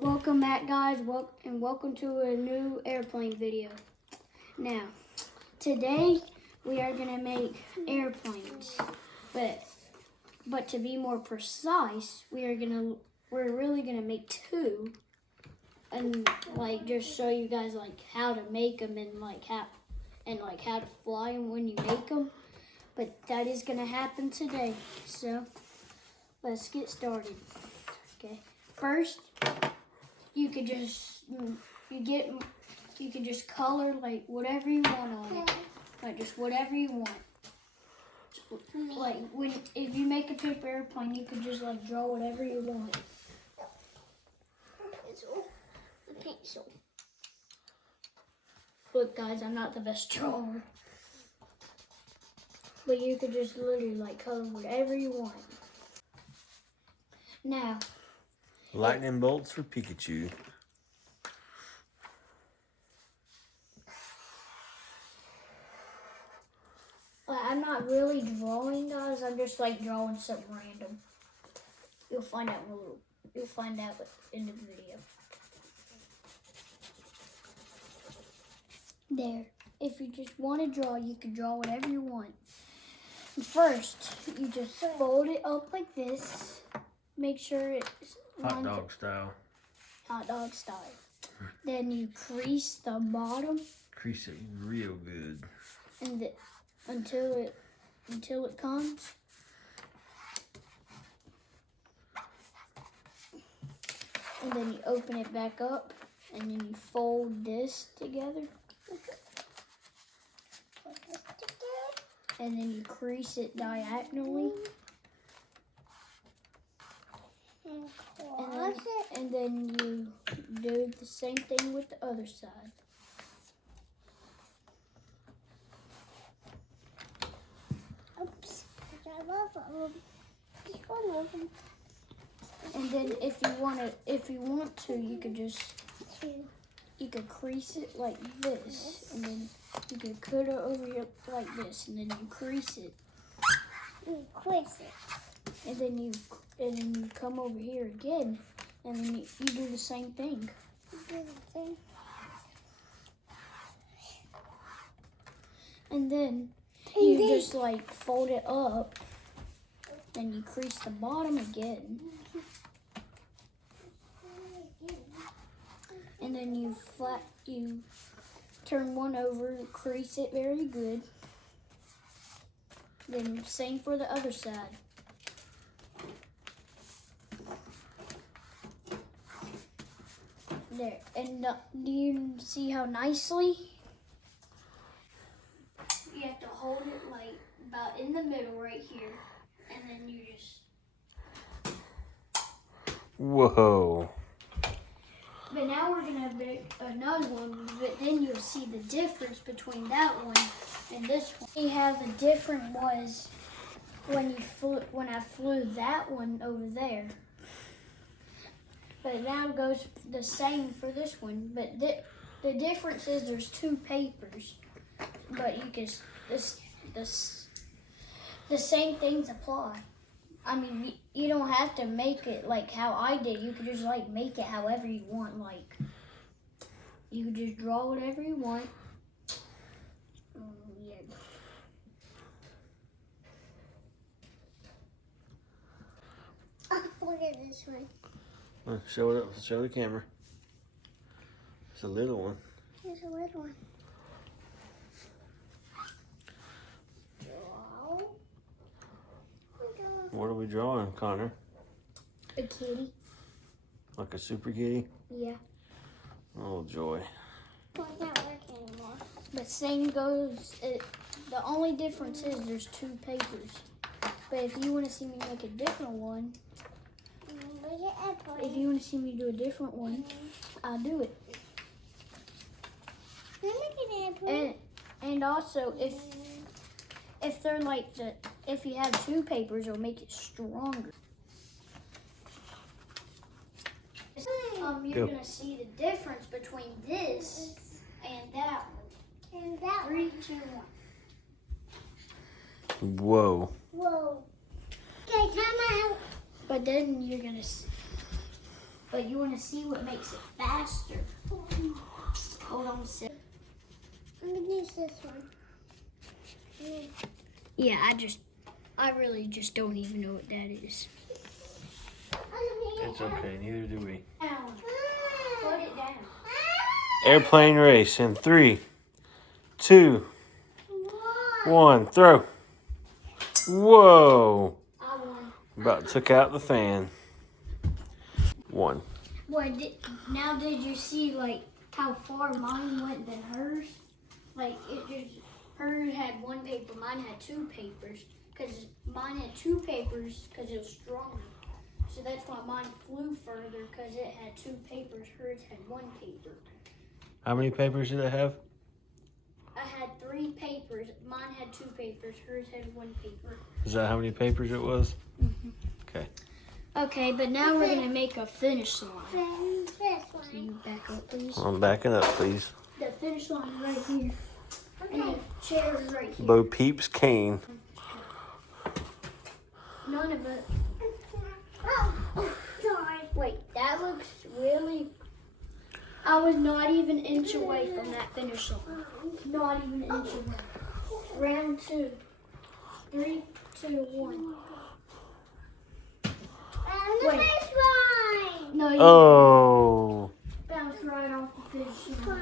Welcome back, guys, and welcome to a new airplane video. Now, today we are gonna make airplanes, but to be more precise, we're really gonna make two, and like just show you guys like how to make them and how to fly them when you make them. But that is gonna happen today. So let's get started. Okay, first. You could just color like whatever you want on it, like just whatever you want. Like if you make a paper airplane, you could just like draw whatever you want. The pencil. Look, guys, I'm not the best drawer, but you could just literally like color whatever you want. Now. Lightning bolts for Pikachu. I'm not really drawing, guys. I'm just like drawing something random. You'll find out in the video. There. If you just want to draw, you can draw whatever you want. First, you just fold it up like this. Make sure it's Hot dog style. Hot dog style. Then you crease the bottom. Crease it real good. And until it comes. And then you open it back up, and then you fold this together. And then you crease it diagonally. And then you do the same thing with the other side. Oops, I love them. Just one of them. And then if you want to, you could crease it like this, and then you could cut it over here like this, and then you crease it. You crease it. And then you come over here again, and then you do the same thing. And then you just like fold it up, then you crease the bottom again. And then you turn one over, crease it very good. Then same for the other side. There, and do you see how nicely? You have to hold it like about in the middle right here, and then you just. Whoa. But now we're gonna make another one, but then you'll see the difference between that one and this one. See how the difference was when I flew that one over there. But now it goes the same for this one. But the difference is there's two papers, but you can the same things apply. I mean, you don't have to make it like how I did. You could just like make it however you want. Like you could just draw whatever you want. Yeah. Look at this one. Show it up. Show the camera. It's a little one. Here's a little one. What are we drawing, Connor? A kitty. Like a super kitty? Yeah. Oh, joy. Well, it can't work anymore. But same goes, the only difference is there's two papers. But if you want to see me make a different one, if you want to see me do a different one, I'll do it. And also, if they're like if you have two papers, it'll make it stronger. You're gonna see the difference between this and that one. And that 3, 2, 1. Whoa. Okay, come out. But then you're gonna see. but you want to see what makes it faster. Hold on a sec. I'm gonna use this one. Yeah, I really just don't even know what that is. It's okay, neither do we. Down. Put it down. Airplane race in 3, 2, 1, throw. Whoa! I won. About took out the fan. 1. What now did you see like how far mine went than hers? Like hers had 1 paper, mine had 2 papers. Cause mine had 2 papers because it was stronger. So that's why mine flew further because it had 2 papers. Hers had 1 paper. How many papers did it have? I had 3 papers. Mine had 2 papers. Hers had 1 paper. Is that how many papers it was? Mm-hmm. Okay. Okay, but now we're gonna make a finish line. Then this Can one. you back up, please? I'm backing up, please. The finish line is right here. And the chair is right here. Bo Peep's cane. None of it. Oh, sorry. Wait, that looks really. I was not even an inch away from that finish line. Not even an inch away. Round 2. 3, 2, 1. And the Wait. first one. No, you Oh. bounced right off the finish line.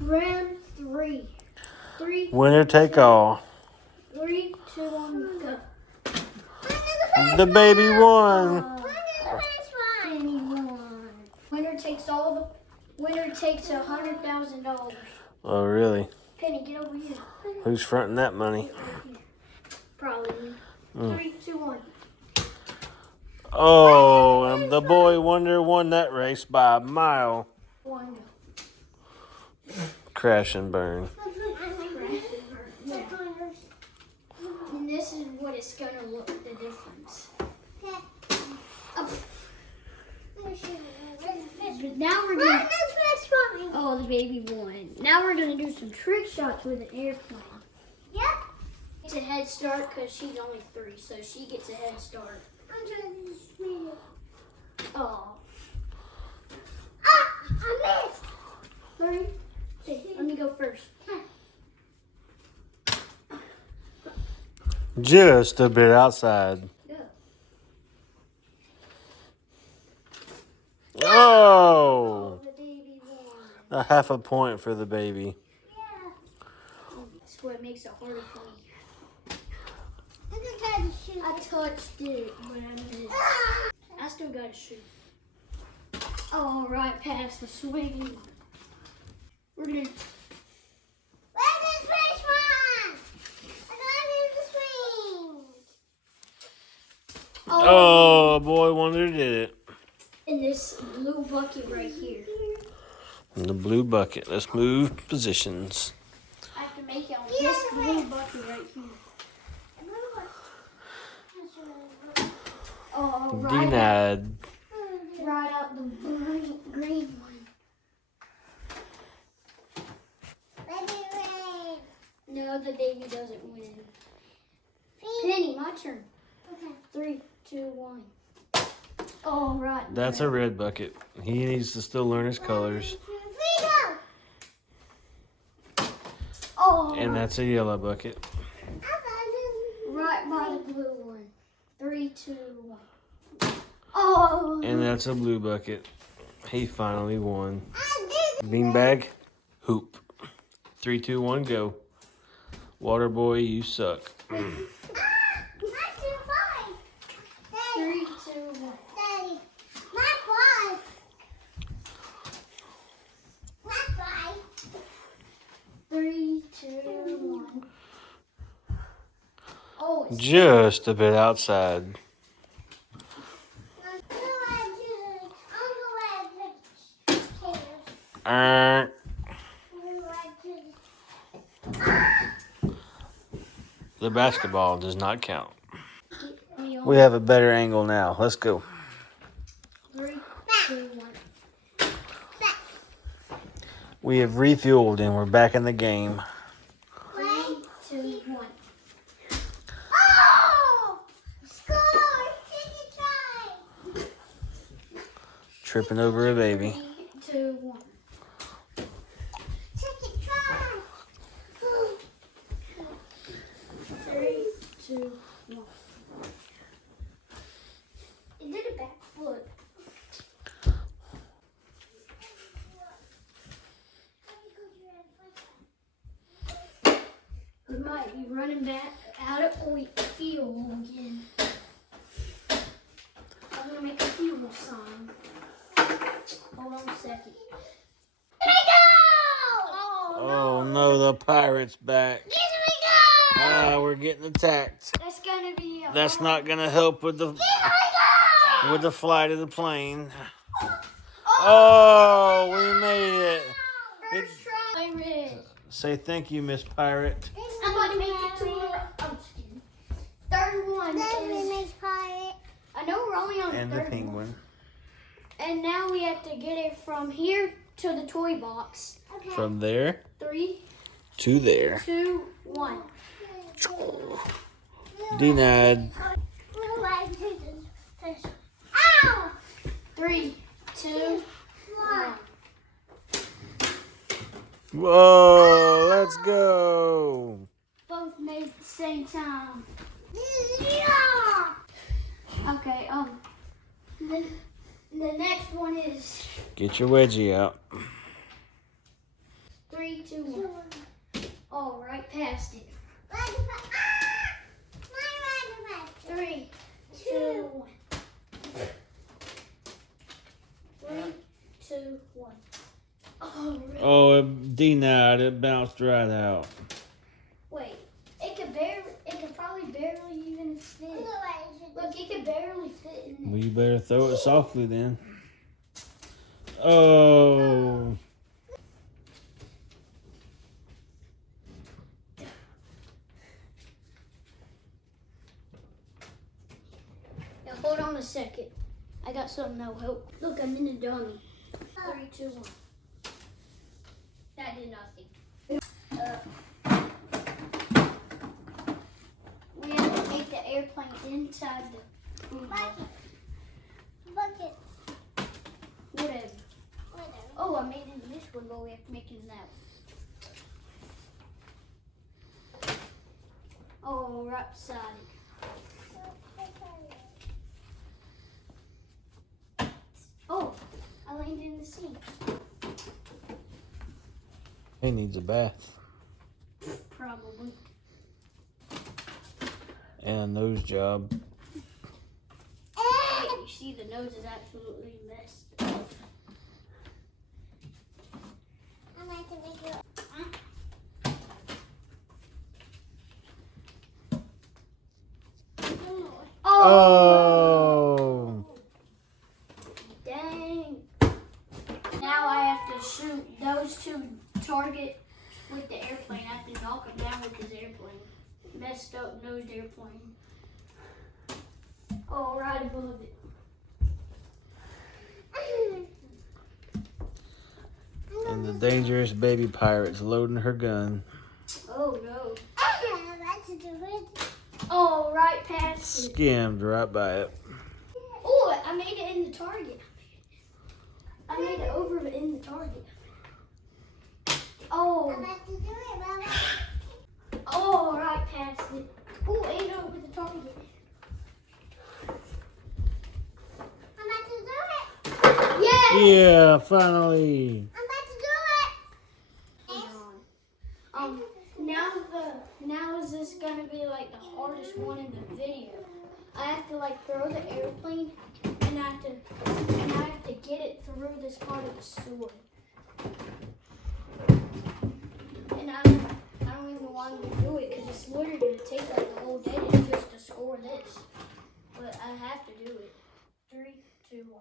One. Round 3. 3, Winner take all. 3, 2, 1, go. The baby won. When is the first one? Penny won. Winner takes winner takes $100,000. Oh, really? Penny, get over here. Who's fronting that money? Probably me. Mm. 3, 2, 1. Oh, and the boy wonder won that race by a mile. 1. Crash and burn. Yeah. And this is what it's gonna look, the difference. Oh, but now we're gonna. Oh, the baby won. Now we're gonna do some trick shots with an airplane. Yep. It's a head start because she's only 3, so she gets a head start. I'm trying to spin it. Oh. Ah, I missed. 3. Okay, let me go first. Just a bit outside. Go. Oh! The baby won. A half a point for the baby. Yeah. That's what makes it harder for me. I'm gonna try to shoot. I touched it, but I missed. Ah. I still gotta shoot. All right, past the swing. We're gonna. Where's this first one? I got in the swing. Oh, boy wonder did it. In this blue bucket right here. In the blue bucket. Let's move positions. I have to make it on this blue bucket right here. Oh, Denied. right out the green one. Baby rain. No, the baby doesn't win. Penny, my turn. Okay. 3, 2, 1. All right. That's a red bucket. He needs to still learn his colors. Oh, And that's a yellow bucket. right by the blue one. 3, 2, 1. Oh. And that's a blue bucket. He finally won. Beanbag, hoop. 3, 2, 1, go. Water boy, you suck. 3, 2, 1. Daddy, my five. My five. 3, 2, 1. Oh, it's Just a bit outside. Er, the basketball does not count. me on. We have a better angle now. Let's go. 3, 2, 1. We have refueled and we're back in the game. 3, 2, 1. Oh! Score! Did you try? Tripping over a baby. 3, 2, 1. Second try. 3, 2, 1. It did a backflip. We might be running back out of fuel again. I'm gonna make a fuel sign. Hold on a second. Oh no, the pirate's back. Here we go. Ah, we're getting attacked. That's gonna be a That's hard- not gonna help with the flight of the plane. Oh, we made it. First try. Pirate. Say thank you, Miss Pirate. I'm gonna make it to I'm just kidding. Third one is, I know we're only on And the the third penguin. one. And now we have to get it from here to the toy box. From there 3, to there. 2, 1. Denied. Ow! 3, 2, 1. Whoa, let's go. Both made at the same time. Yeah. Okay, the next one is Get your wedgie out. 3, 2, 1. Oh, right past it. 3, 2, 1. 3, 2, 1. Oh, really? Oh, it denied. It bounced right out. Wait. It could probably barely even fit. Look, it could barely fit in there. Well, you better throw it softly then. Oh. Now, hold on a second. I got something that'll help. Look, I'm in the dummy. 3, 2, 1. That did nothing. We have to make the airplane inside the food bowl. Bucket. Whatever. Oh, I made it in this one, but we have to make it in that one. Oh, right beside it. Oh, I landed in the sink. He needs a bath Probably. and a nose job. Wait, you see the nose is absolutely messed up. Oh. Dang. Now I have to shoot those two targets with the airplane. I have to knock him down with his airplane. Messed up nosed airplane. Oh, right above it. And the dangerous baby pirate's loading her gun. Oh no. Oh, right past it. Skimmed right by it. Oh, I made it in the target. I made it over in the target. Oh, oh, right past it. Oh, ain't over the target. Yeah. Yeah, finally. Now is this gonna be like the hardest one in the video? I have to like throw the airplane and I have to get it through this part of the sewer. And I don't even want to do it because it's literally gonna take like the whole day just to score this. But I have to do it. 3, 2, 1.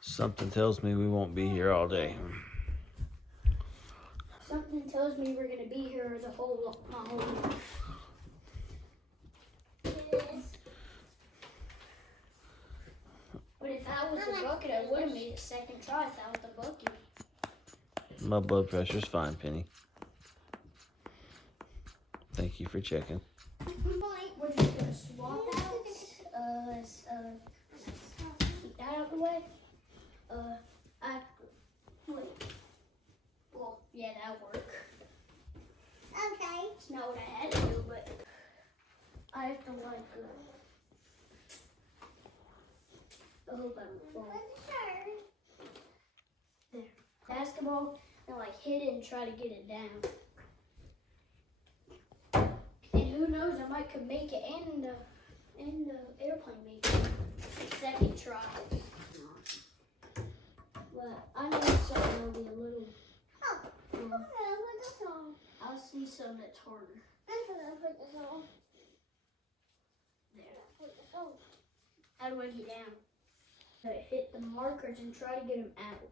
Something tells me we won't be here all day. Something tells me we're gonna be here my whole life. But if I was the bucket, I would have made it second try if I was the bucket. My blood pressure's fine, Penny. Thank you for checking. We're just gonna swap out. Keep that out of the way. I wait. Well, yeah, that'll work. Okay. It's not what I had to do, but I have to like. I hope I don't fall. There, basketball, and like hit it and try to get it down. And who knows? I might could make it and the airplane maybe. Second try. But I know something will be a little. Oh, I'm gonna put this on. I'll see some that's harder. I'm gonna put this on. There. Put this on. How do I get down? I hit the markers and try to get them out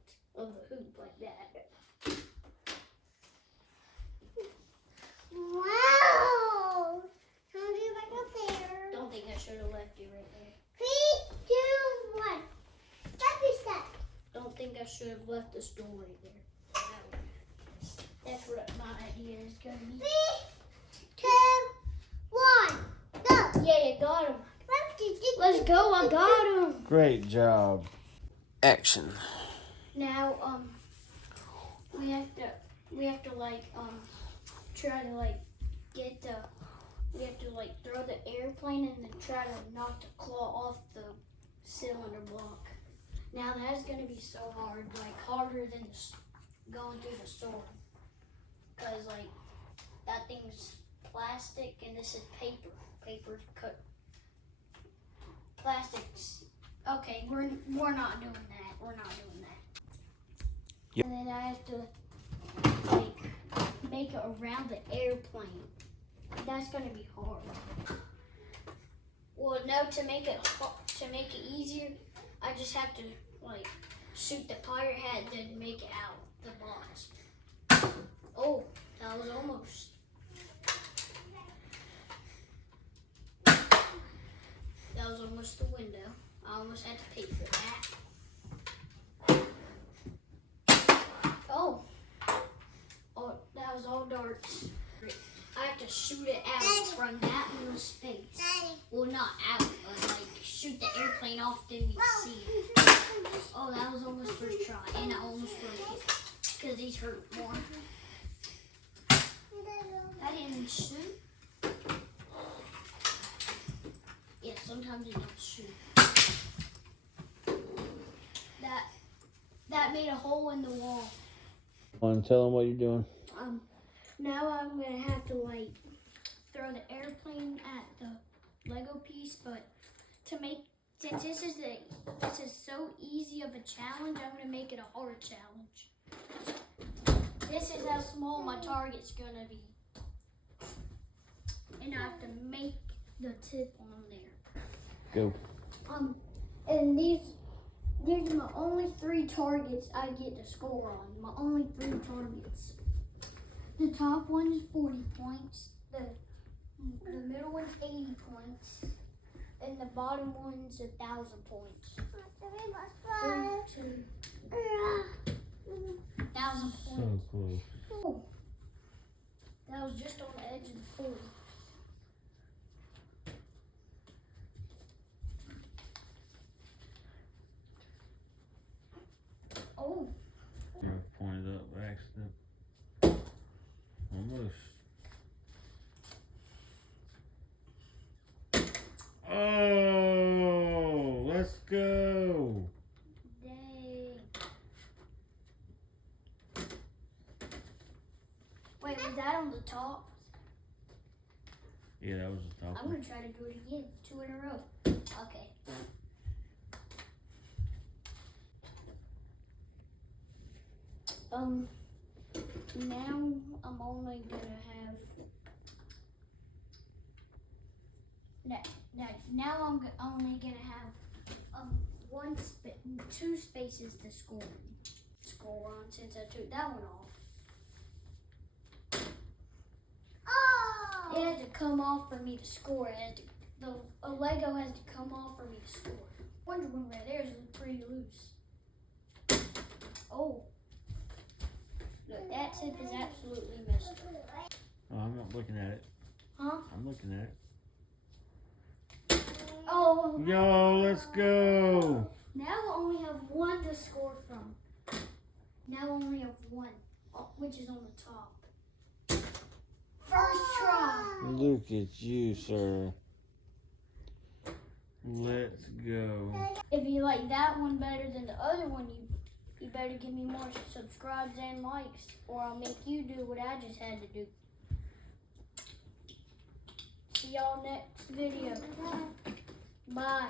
of the hoop like that. Wow! Can I get back up there? Don't think I should have left you right there. 3, 2, 1. Step. Don't think I should have left the stool right there. That's what my idea is gonna be. 3, 2, 1. Go. Yeah, you got him. Let's go. I got him. Great job. Action. Now, we have to like try to like get the. We have to like throw the airplane and then try to knock the claw off the cylinder block. Now that's gonna be so hard, like harder than going through the sword. Cause like that thing's plastic and this is paper. Paper cut. Plastics. Okay, we're not doing that. We're not doing that. Yep. And then I have to like make it around the airplane. That's gonna be hard. Well, no, to make it easier, I just have to like shoot the pirate hat, then make it out the box. Oh, that was almost. That was almost the window. I almost had to pay for that. Oh, that was all darts. I have to shoot it out from that little space. Well, not out, but like shoot the airplane off, then we see it. Oh, that was almost first try, and I almost broke it because these hurt more. I didn't shoot. Yeah, sometimes it don't shoot. That made a hole in the wall. Want to tell them what you're doing? Now I'm gonna have to like throw the airplane at the Lego piece, but since this is so easy of a challenge, I'm gonna make it a hard challenge. This is how small my target's gonna be, and I have to make the tip on there. Go. And these are my only 3 targets I get to score on. My only 3 targets. The top one is 40 points. The middle one's 80 points. And the bottom one's 1,000 points. 1,000 points. So close. Oh, that was just on the edge of the 40. Oh. I pointed up by accident. Almost. Oh, let's go. Dang. Wait, was that on the top? Yeah, that was the top I'm one. gonna try to do it again. 2 in a row. Okay. Now I'm only gonna have. Now I'm only gonna have 2 spaces to score on since I took that one off. Oh! It has to come off for me to score. A Lego has to come off for me to score. Wonder Woman right there is pretty loose. Oh. Look, that tip is absolutely messed up. Oh, I'm not looking at it. Huh? I'm looking at it. Oh. Yo, let's go. Now we only have one to score from. Now we only have one, which is on the top. First try. Look at you, sir. Let's go. If you like that one better than the other one, you better give me more subscribes and likes, or I'll make you do what I just had to do. See y'all next video. Bye.